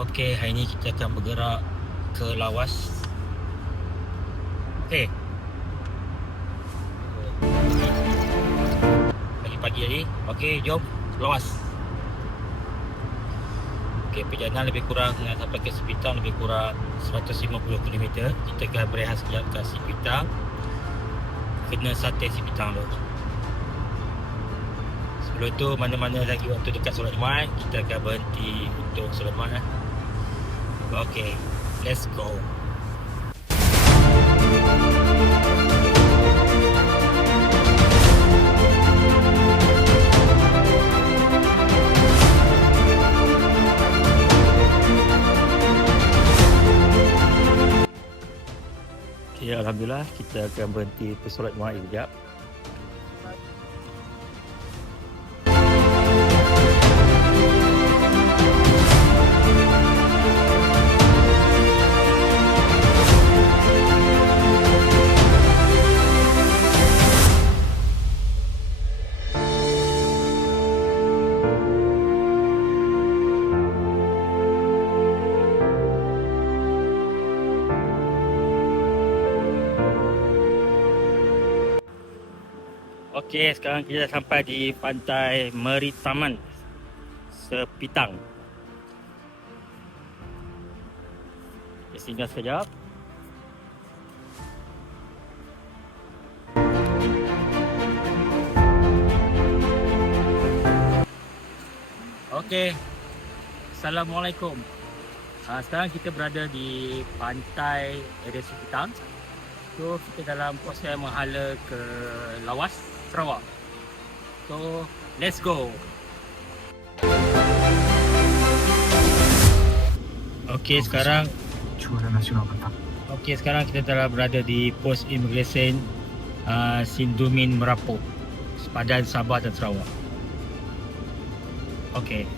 Okey, hari ini kita akan bergerak ke Lawas. Okey. Pagi-pagi tadi. Okey, jom Lawas. Okey, perjalanan lebih kurang sampai ke Sipitang lebih kurang 150 km. Kita akan berehat sekejap kat Sipitang. Kena sate Sipitang tu. Sebelum tu, mana-mana lagi waktu dekat solat Jumaat, kita akan berhenti untuk solat Jumaat. Okey, let's go. Okay, Alhamdulillah kita akan berhenti bersolat Jumaat sekejap. Okey, sekarang kita dah sampai di pantai Meritaman, Sepitang. Kita singgah sekejap. Okey, Assalamualaikum. Sekarang kita berada di pantai area Sepitang. So, kita dalam proses menghala ke Lawas, Sarawak. So, let's go. Okey, sekarang sekarang kita telah berada di pos imigresen Sindumin Merapu, sepadan Sabah dan Sarawak. Okey.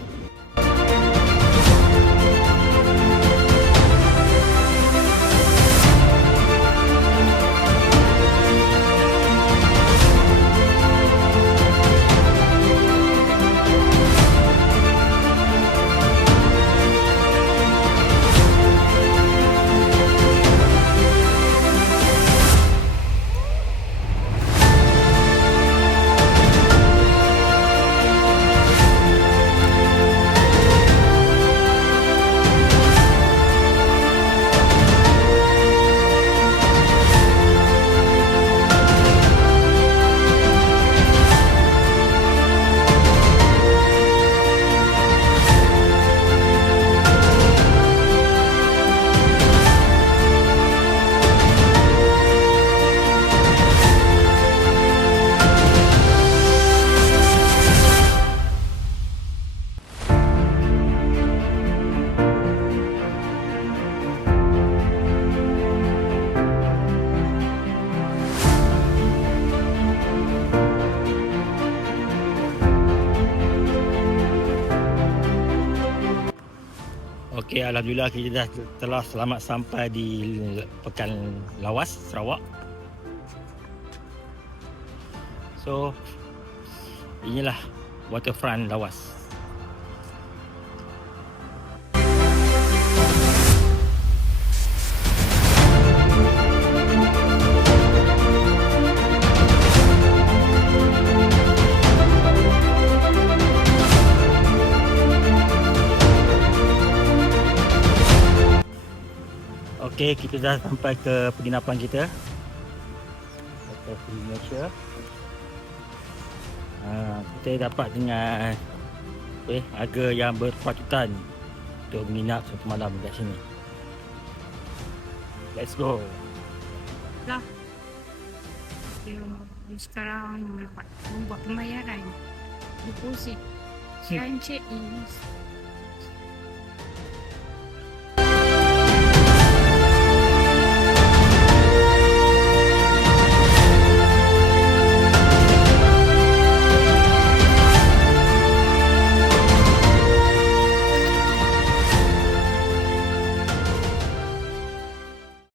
Okey, Alhamdulillah kita telah selamat sampai di Pekan Lawas, Sarawak. So, inilah waterfront Lawas. Okey, kita dah sampai ke penginapan kita. Hotel Free Malaysia. Kita dapat dengan harga yang berpatutan untuk menginap satu malam kat sini. Let's go. Dah. Sekarang membuat pembayaran deposit dan check in